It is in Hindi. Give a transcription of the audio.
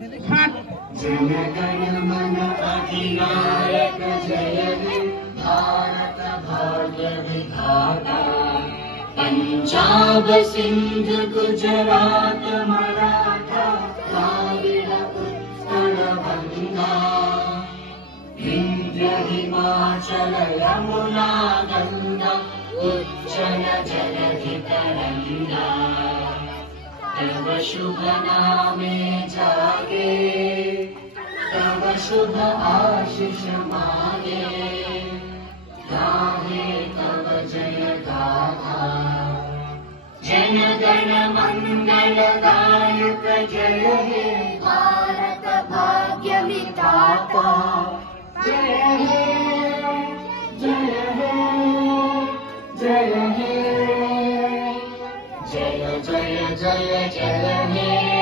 जन गण मन अधिनायक जय हे भारत भाग्य विधाता। पंजाब सिंध गुजरात मराठा द्राविड़ उत्कल बंगा। विंध्य हिमाचल यमुना गंगा उज्जल जलधि तरंगा। तव शुभ नामे जागे तव शुभ आशीष मांगे। गाहे तव जय गाथा जन गण मंगल गायक जय हे भारत भाग्य विधाता। जय हे जय हे जय हे जय जय जय जय हे।